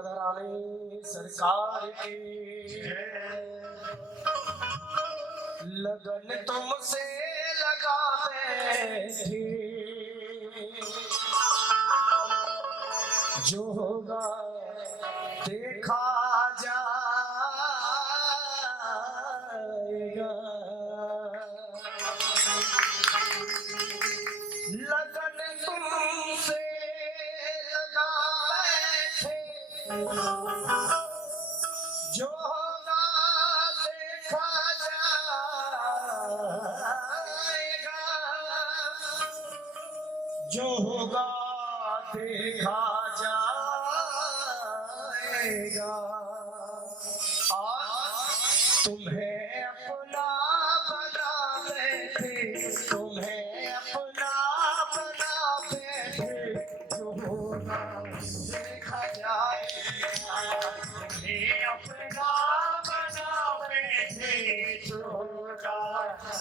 राधा रानी सरकार की। लगन तुमसे लगाते थी, जो होगा देखा जाएगा। लगन तुमसे लगाए थे, जो होगा देखा जाएगा। जो होगा देखा जाएगा। तुम्हें अपना बना बैठे, तुम्हें अपना बना बैठे, जो होगा देखा जाएगा। तुम्हें अपना बना बैठे, जो होगा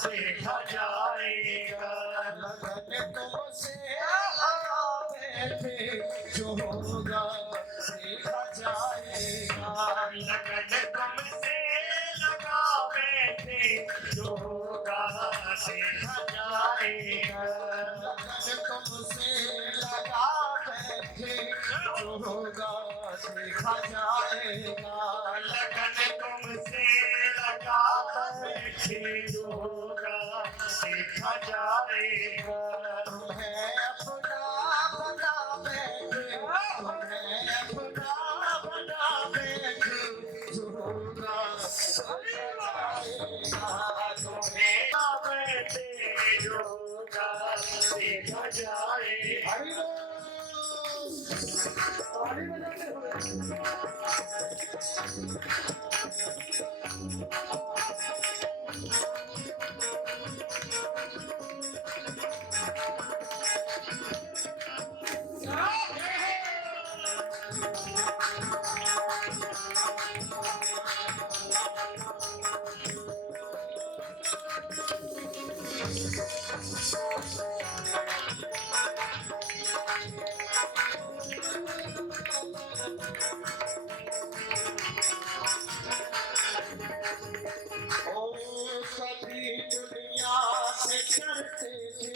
देखा जाएगा। लगन तुमसे लगा बैठे, जो होगा देखा जाएगा। लगन तुमसे लगा बैठे, जो होगा देखा जाएगा। लगन तुमसे लगा बैठे, जो होगा देखा जाएगा। लगन तुमसे लगा बैठे, जो होगा देखा जाएगा। तुम्हें अपना बना बैठे, तुम्हें अपना बना बैठे, जो होगा देखा जाएगा। तुम्हें बैठे, जो होगा देखा जाएगा। करते थे,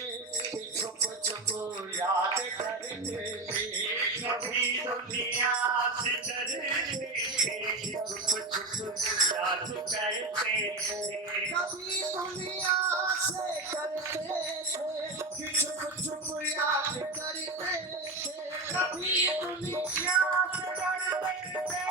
छुप छुप याद करते थे। कभी दुनिया से डरते थे, छुप छुप याद करते थे। कभी दुनिया से करते थे, छुप छुप याद करते थे। कभी दुनिया से डरते थे, छुप छुप याद करते थे। छुप छुप याद करते थे।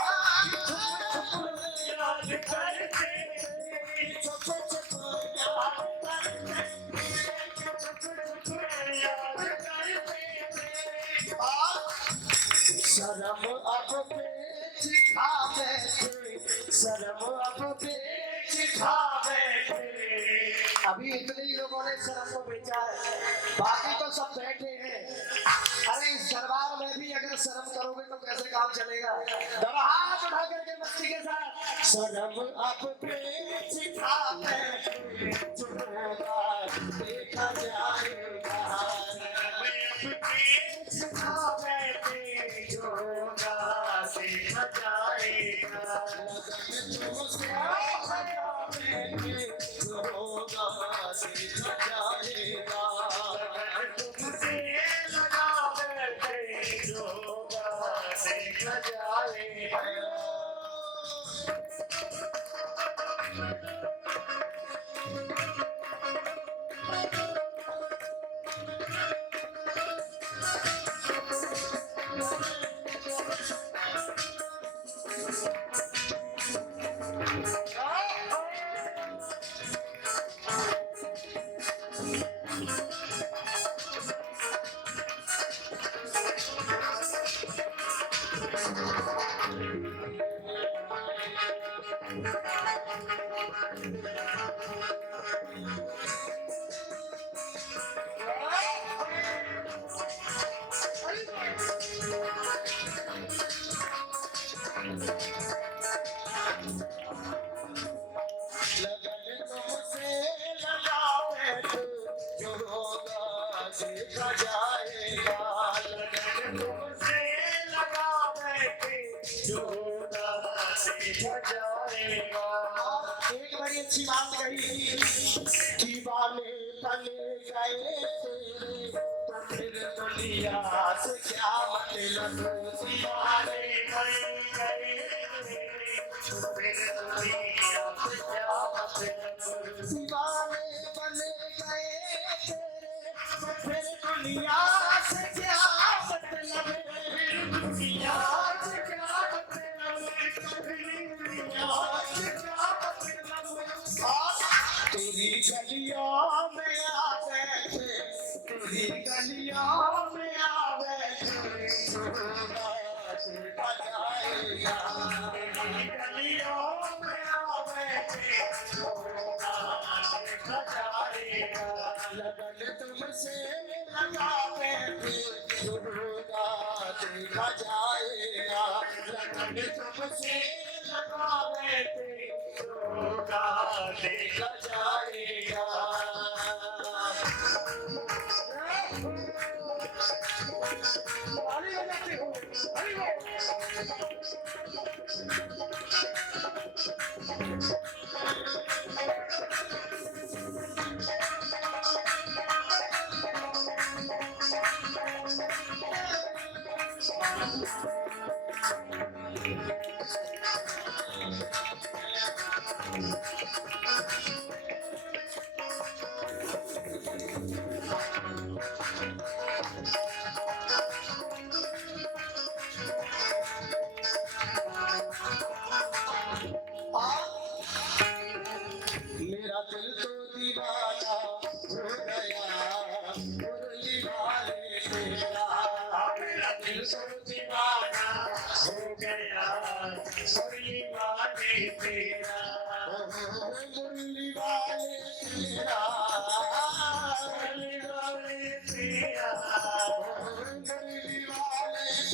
शर्म अब पेट खा बैठे, शर्म अब पेट खा बैठे। अभी इतने ही लोगों ने शर्म को बेचा है, बाकी तो सब बैठे हैं। अरे इस दरबार में भी अगर शर्म करोगे तो कैसे काम चलेगा? हाथ उठा करके मस्ती के साथ। शर्म अब पेट खा बैठे, जो होगा देखा जाएगा। जो होगा देखा जाएगा। लगन तुमसे लगा बैठे, जो होगा देखा जाएगा। लगन तुमसे लगा बैठे, जो होगा देखा जाएगा। देखा जाएगा। लगन तुमसे लगा बैठे, जो होगा देखा जाएगा। एक बड़ी अच्छी बात कही, दीवाने बन गए तेरे तो फिर दुनिया से क्या मतलब। दीवाने बन गए तेरे तो फिर दुनिया से क्या मतलब। दीवाने बन गए तेरे तो फिर दुनिया से क्या मतलब। दुनिया से क्या मतलब, दुनिया से क्या मतलब। तेरी गलियों में आ बैठे, तेरी गलियों में आ बैठे, बजाएगा। तेरी गलियों में आ बैठे, बजाएगा। लगन तुमसे लगा बैठे, देखा जाएगा। लगन तुमसे लगा बैठे, देखा जाएगा। ताली बजाते हो, हरि बोल। मेरा दिल तो दीवाना हो गया मुरली वाले तेरा। मेरा दिल तो दीवाना हो गया मुरली वाले तेरा। मुरली वाले तेरा, मुरली वाले तेरा, मुरली वाले तेरा।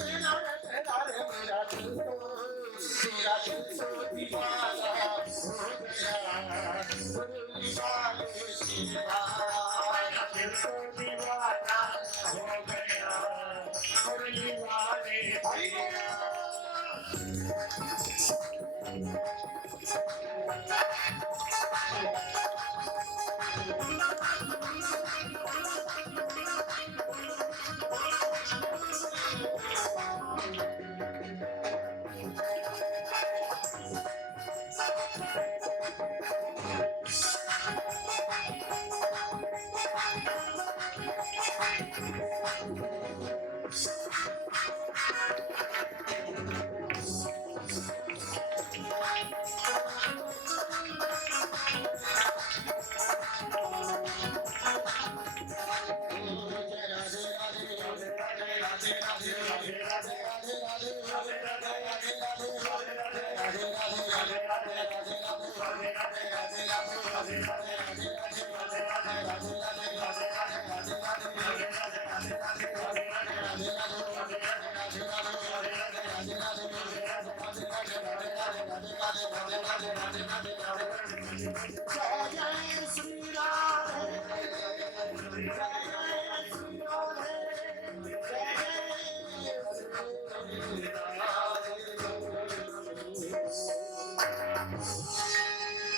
मेरा दिल तो दीवाना हो गया मुरली वाले तेरा। दिल तो दीवाना हो गया मुरली वाले तेरा।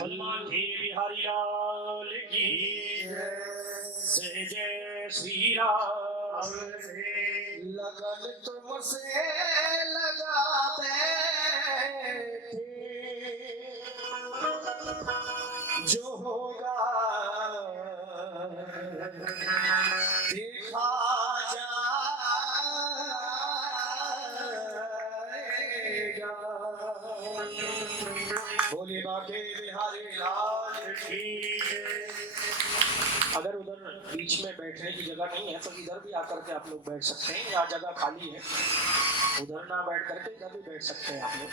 हनुमान जी बिहारी लाल की जय जय श्री राम। लगन तुमसे लगा बैठे, जो होगा देखा जाएगा। बोले बाके बिहारी लाल की। अगर उधर बीच में बैठने की जगह नहीं है तो इधर भी आकर के आप लोग बैठ सकते हैं, यहाँ जगह खाली है। उधर ना बैठ करके इधर भी बैठ सकते हैं आप लोग।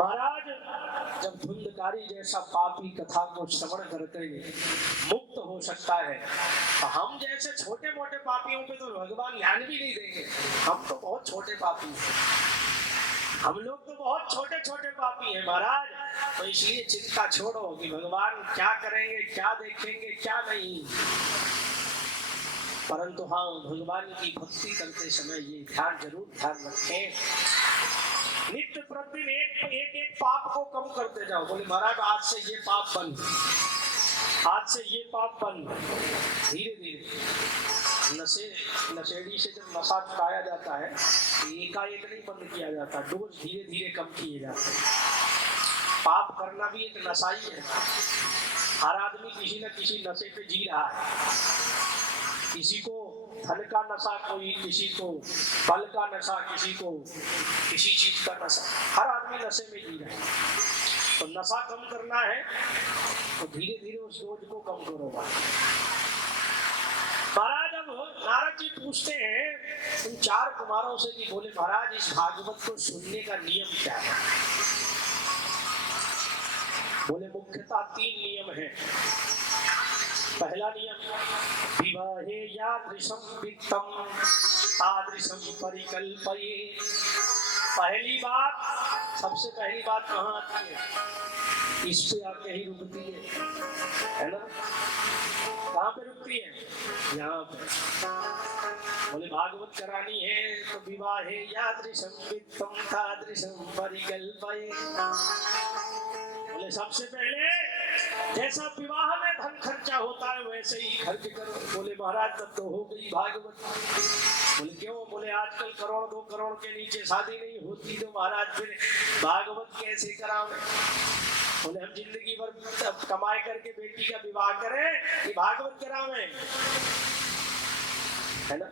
महाराज, जब धुंधकारी जैसा पापी कथा को श्रवण करके मुक्त हो सकता है, तो हम जैसे छोटे मोटे पापियों पे तो भगवान ध्यान भी नहीं देंगे। हम तो बहुत छोटे पापी हैं, हम लोग तो बहुत छोटे छोटे पापी हैं महाराज। तो इसलिए चिंता छोड़ो कि भगवान क्या करेंगे, क्या देखेंगे, क्या नहीं। परंतु हाँ, भगवान की भक्ति करते समय ये ध्यान रखें, नित्य प्रतिदिन एक पाप को कम करते जाओ। बोले महाराज आज से ये पाप बंद, आज से ये पाप बंद। धीरे धीरे नशेड़ी से जब नशा छुड़ाया जाता है, एकाएक नहीं बंद किया जाता, डोज धीरे धीरे कम किए जाते हैं। पाप करना भी एक नशा ही है। हर आदमी किसी न किसी नशे पे जी रहा है। किसी को धन का नशा, कोई किसी को बल का नशा, किसी को किसी चीज का नशा, हर आदमी नशे में जी रहा है। तो नशा कम करना है तो धीरे धीरे उस डोज को कम करो। महाराज अब नारद जी पूछते हैं उन 4 कुमारों से कि बोले महाराज इस भागवत को सुनने का नियम क्या है? बोले मुख्यतः 3 नियम है। पहला नियम, विवाहे यादृशं वित्तम तादृशं परिकल्पये। पहली बात, सबसे पहली बात कहाँ आती है? इस पे आके ही रुकती है ना? कहाँ पे रुकती है? यहाँ पे। बोले भागवत करानी है तो विवाहे यादृशं वित्तम तादृशं परिकल्पये। बोले सबसे पहले जैसा विवाह में धन खर्चा होता है वैसे ही खर्च करो। बोले महाराज तब तो हो गई भागवत। बोले क्यों? बोले आजकल करोड़ 2 करोड़ के नीचे शादी नहीं होती, तो महाराज फिर भागवत कैसे करावे? बोले हम जिंदगी भर कमाई करके बेटी का विवाह करें कि भागवत करावे, है ना?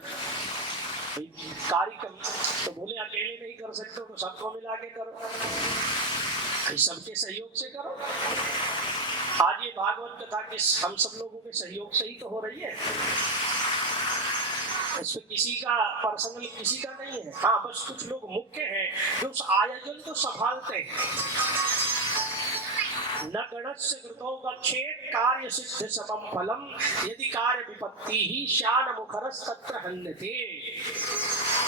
कार्यक्रम तो बोले अकेले नहीं कर सकते तो सबको मिला के करो, सबके सहयोग से करो। आज ये भागवत कथा के हम सब लोगों के सहयोग से ही तो हो रही है। इसमें किसी का पर्सनल किसी का नहीं है। हाँ, बस कुछ लोग मुख्य हैं जो उस आयोजन को संभालते हैं। न गणस्य कृतो गच्छेत् कार्य सिद्ध समम फलम यदि कार्य विपत्ति ही श्यान मुखरस तत्र हन्यते।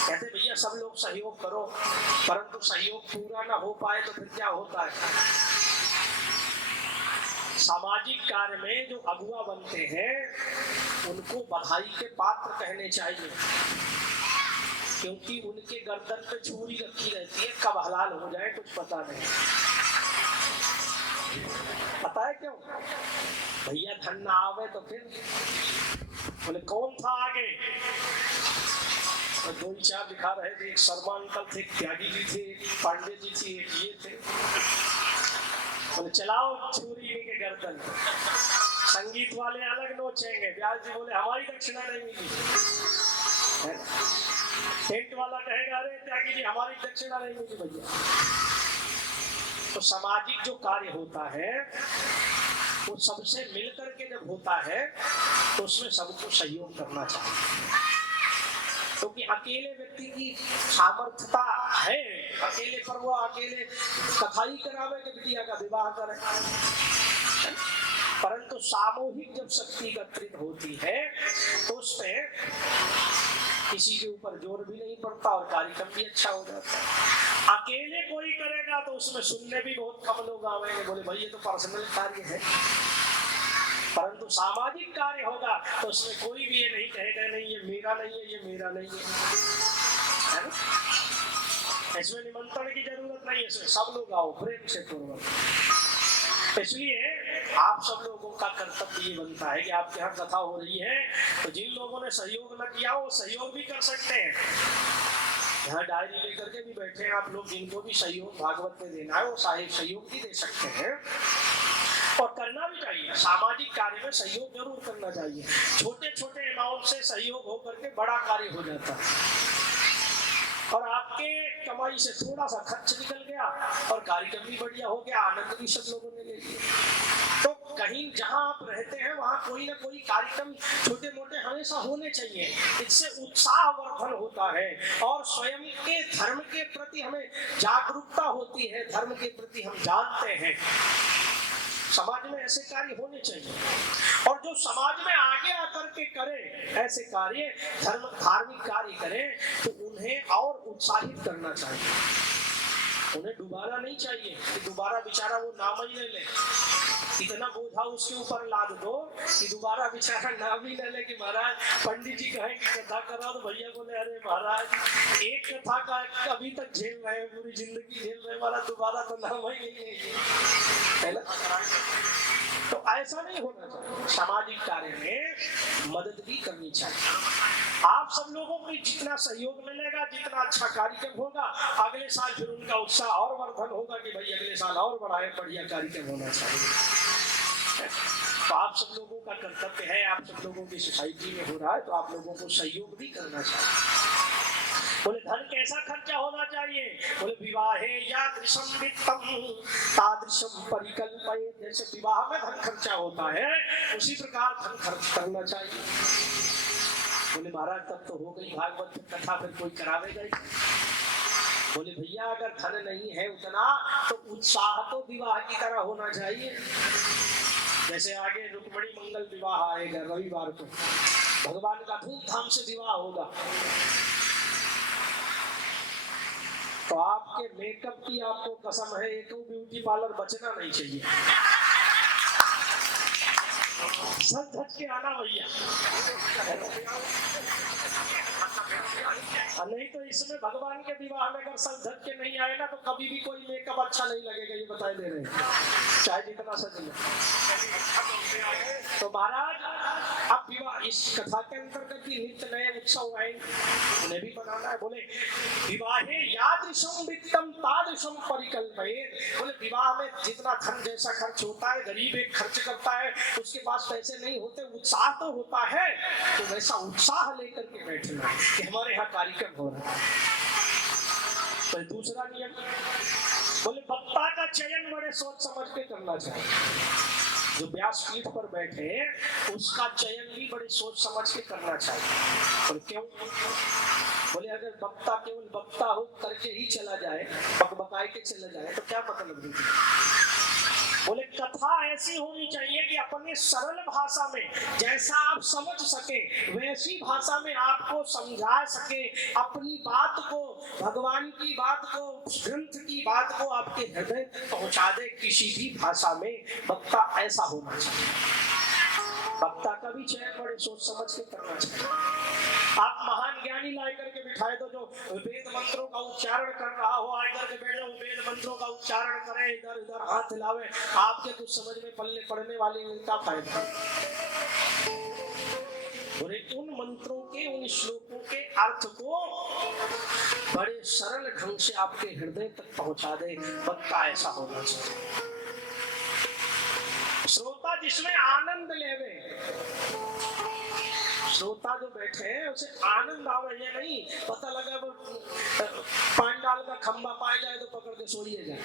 कहते भैया सब लोग सहयोग करो, परंतु सहयोग पूरा ना हो पाए तो फिर क्या होता है? सामाजिक कार्य में जो अगुआ बनते हैं उनको बधाई के पात्र कहने चाहिए, क्योंकि उनके गर्दन पे छुरी रखी रहती है, कब हलाल हो जाए कुछ पता नहीं। पता है क्यों? भैया धन ना आवे तो फिर बोले कौन था आगे? तो 2-4 दिखा रहे थे, एक शर्मा अंकल थे, त्यागी जी थे, पांडे जी थी, एक ये थे। बोले चलाओ छुरी के गर्दन। संगीत वाले अलग नोचेंगे, व्यास जी बोले हमारी दक्षिणा नहीं मिली। टेंट वाला कहेगा अरे त्यागी जी हमारी दक्षिणा नहीं मिली भैया। तो सामाजिक जो कार्य होता है वो सबसे मिलकर के जब होता है तो उसमें सबको सहयोग करना चाहिए, क्योंकि अकेले व्यक्ति की सामर्थ्यता है, अकेले पर वो अकेले कथा ही करावे कि बिटिया का विवाह करे, परंतु सामूहिक जब शक्ति एकत्रित होती है तो उसमें किसी के ऊपर जोर भी नहीं पड़ता और कार्यक्रम भी अच्छा हो जाता है। अकेले कोई करेगा तो उसमें सुनने भी बहुत कम लोग आवेंगे, बोले भाई ये तो पर्सनल कार्य है। परंतु सामाजिक कार्य होगा तो उसमें कोई भी ये नहीं कहेगा नहीं ये मेरा नहीं है, ये मेरा नहीं है ना? इसमें निमंत्रण की जरूरत नहीं है, इसमें सब लोग आओ प्रेम से पूर्वक। इसलिए आप सब लोगों का कर्तव्य ये बनता है कि आपके यहाँ कथा हो रही है तो जिन लोगों ने सहयोग न किया वो सहयोग भी कर सकते हैं। यहाँ डायरी लेकर के भी बैठे हैं आप लोग, जिनको भी सहयोग भागवत में देना है वो सहयोग भी दे सकते हैं और करना भी चाहिए। सामाजिक कार्य में सहयोग जरूर करना चाहिए। छोटे छोटे अमाउंट से सहयोग होकर के बड़ा कार्य हो जाता है और आपके कमाई से थोड़ा सा खर्च निकल गया और कार्यक्रम भी बढ़िया हो गया, आनंद भी सब लोगों ने ले लिया। तो कहीं जहां आप रहते हैं वहां कोई ना कोई कार्यक्रम छोटे मोटे हमेशा होने चाहिए। इससे उत्साहवर्धन होता है और स्वयं के धर्म के प्रति हमें जागरूकता होती है, धर्म के प्रति हम जानते हैं। समाज में ऐसे कार्य होने चाहिए और जो समाज में आगे आकर के करें ऐसे कार्य, धार्मिक कार्य करें तो उन्हें और उत्साहित करना चाहिए। उन्हें दोबारा नहीं चाहिए कि दोबारा बेचारा वो नाम ही ले ले। इतना बोझा उसके ऊपर लाद दो कि दोबारा बेचारा नाम ही ले ले कि महाराज पंडित जी कहें कि कथा करा, तो भैया बोले अरे महाराज एक कथा का अभी तक झेल रहे हैं, पूरी जिंदगी झेल रहे हैं, महाराज दोबारा तो नाम ही नहीं है ना। तो ऐसा नहीं होना चाहिए। सामाजिक कार्य में मदद भी करनी चाहिए। आप सब लोगों को जितना सहयोग मिलेगा, जितना अच्छा कार्यक्रम होगा, अगले साल फिर उनका उत्साह और वर्धन होगा कि भाई अगले साल और बढ़ाए, बढ़िया कार्यक्रम होना चाहिए। तो आप सब लोगों का कर्तव्य है, आप सब लोगों की सोसाइटी में हो रहा है तो आप लोगों को सहयोग भी करना चाहिए। बोले धन कैसा खर्चा होना चाहिए? बोले विवाहे यादृशं वित्तम तादृशं परिकल्पयेत्। जैसे विवाह में धन खर्चा होता है उसी प्रकार धन खर्च करना चाहिए। बोले महाराज तब तो हो गई भागवत कथा, फिर कोई करावेगा ही। बोले भैया अगर धन नहीं है उतना तो उत्साह तो विवाह की तरह होना चाहिए। जैसे आगे रुक्मिणी मंगल विवाह आएगा रविवार को, भगवान का धूमधाम से विवाह होगा, तो आपके मेकअप की आपको कसम है एक ब्यूटी पार्लर बचना नहीं चाहिए। सब धज के आना भैया, नहीं तो इसमें भगवान के विवाह में अगर सब धज के नहीं आए ना तो कभी भी कोई मेकअप अच्छा नहीं लगेगा, ये बताए दे रहे हैं, चाहे जितना सज ले। तो महाराज अब विवाह इस कथा के अंतर्गत की नित्य नए उत्सव आएंगे, उन्हें भी बनाना है। बोले विवाहे यादृशं वित्तम तादृशं परिकल्पयेत्। बोले विवाह में जितना धन जैसा खर्च होता है, गरीब एक खर्च करता है, उसके पास पैसे नहीं होते, उत्साह तो होता है, तो वैसा उत्साह लेकर के बैठना कि हमारे यहाँ कार्यक्रम हो रहा है। तो दूसरा नियम, बोले वक्ता का चयन बड़े सोच समझ के करना चाहिए। जो व्यासपीठ पर बैठे उसका चयन भी बड़े सोच समझ के करना चाहिए। और क्यों? बोले अगर वक्ता केवल वक्ता हो करके ही चला जाए, बकबकाए के चला जाए, तो क्या मतलब नहीं। बोले कथा ऐसी होनी चाहिए कि अपने सरल भाषा में जैसा आप समझ सके वैसी भाषा में आपको समझा सके, अपनी बात को, भगवान की बात को, ग्रंथ की बात को आपके हृदय तक पहुंचा दे किसी भी भाषा में। वक्ता ऐसा होना चाहिए। वक्ता का भी चयन बड़े सोच समझ के करना चाहिए। आप महान ज्ञानी ला करके बिठाए दो जो वेद मंत्रों का उच्चारण कर रहा हो, आकर के बैठे वेद मंत्रों का उच्चारण करे, इधर उधर हाथ हिलावे, आपके कुछ समझ में पल्ले पड़ने वाली का फायदा। और उन मंत्रों के, उन श्लोकों के अर्थ को बड़े सरल ढंग से आपके हृदय तक पहुंचा दे, वक्ता ऐसा होना चाहिए। श्रोता जिसमें आनंद लेवे, श्रोता जो बैठे हैं उसे आनंद आवे, ये नहीं पता लगा वो पांडाल का खंबा पाए जाए तो पकड़ के सोइए जाए,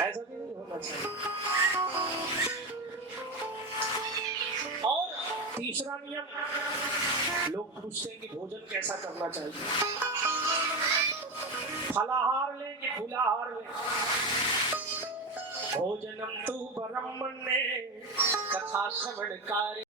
ऐसा भी नहीं होना चाहिए। और तीसरा नियम, लोग पूछते हैं कि भोजन कैसा करना चाहिए, फलाहार ले कि फूलाहार ले। भोजनम तु ब्रह्मण्ये कथा श्रवण कार्य